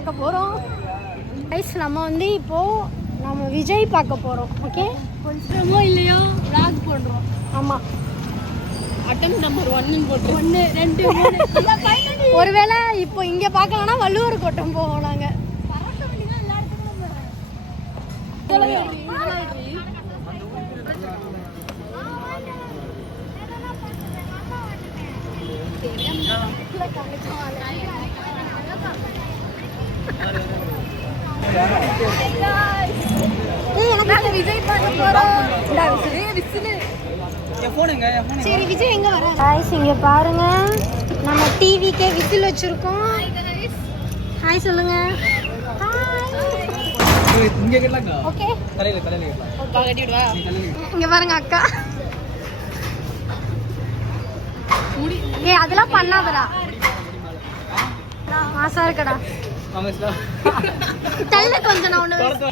பார்க்க போகிறோம். கைஸ் நம்ம வந்து இப்போது நம்ம விஜய் பார்க்க போகிறோம். ஓகே, கொஞ்சமோ இல்லையோ vlog போடுறோம். ஆமாம், அட்டம் நம்பர் 1 போட்டு 1 2 3 ஒருவேளை இப்போ இங்கே பார்க்கலன்னா வள்ளுவர் கோட்டம் போவோம் நாங்கள். விஜய் பார்க்க போறோம். சரி, விஜய் எங்க வர? காய்ஸ் இங்க பாருங்க, நம்ம டிவிக்கே விசில் வச்சிருக்கோம். ஹாய் சொல்லுங்க. ஓகே, இங்க பாருங்க அக்கா. ஏய் அதெல்லாம் பண்ணாதடா, மாசா இருக்கடா. தள்ள கொஞ்சம் நான் ஒன்று.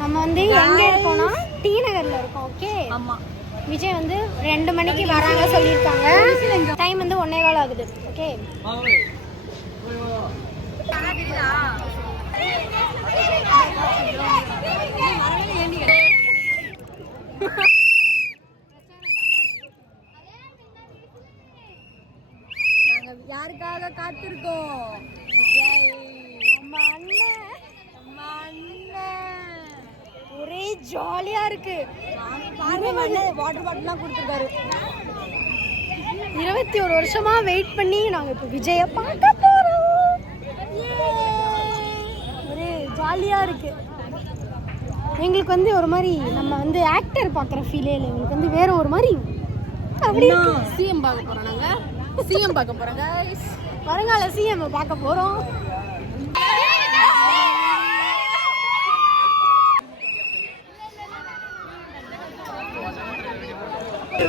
நம்ம வந்து எங்க இருக்கோம்னா டி நகர்ல இருக்கோம். ஓகே, ஆமா. விஜய் வந்து 2 மணிக்கு வராங்க சொல்லியிருக்காங்க. டைம் வந்து 1:15 ஆகுது. ஓகே, யாருக்காக காத்திருக்கோம்? ஒரே ஜாலியா இருக்கு. வாட்டர் பாட்டிலாம் கொடுத்துருக்காரு. 21 வருஷமா வெயிட் பண்ணி நாங்க இப்ப விஜய பார்க்க போறோம். ஒரே ஜாலியா இருக்கு. எங்களுக்கு வந்து ஒரு மாதிரி நம்ம வந்து ஆக்டர் பார்க்குற ஃபீலே இல்லை. எங்களுக்கு வந்து வேற ஒரு மாதிரி அப்படி சிஎம் பார்க்க போறோம். நாங்க சிஎம் பார்க்க போறோம் गाइस. வருங்கால சிஎம் பார்க்க போறோம்.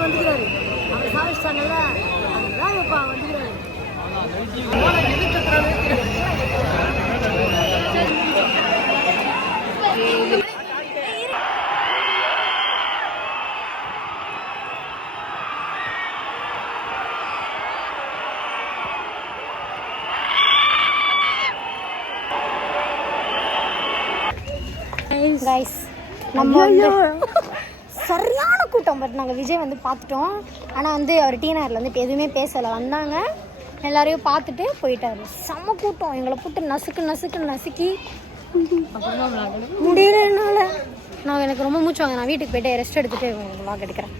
வந்துக்கிறாரு அவர் சாதிச்சாங்கல்ல, அதுதான் இப்போ வந்துக்கிறாரு. கைஸ் நம்ம வந்து சரியான கூட்டம். பட் நாங்கள் விஜய் வந்து பார்த்துட்டோம். ஆனால் வந்து அவர் டி நகரில் வந்து எதுவுமே பேசலை. வந்தாங்க, எல்லாரையும் பார்த்துட்டு போயிட்டாரு. செம்ம கூட்டம். எங்களை போட்டு நசுக்கி முடியலனால நான் எனக்கு ரொம்ப மூச்சு வாங்க. நான் வீட்டுக்கு போயிட்டு ரெஸ்ட் எடுத்துகிட்டு உங்களுக்கு வாக் எடுக்கிறேன்.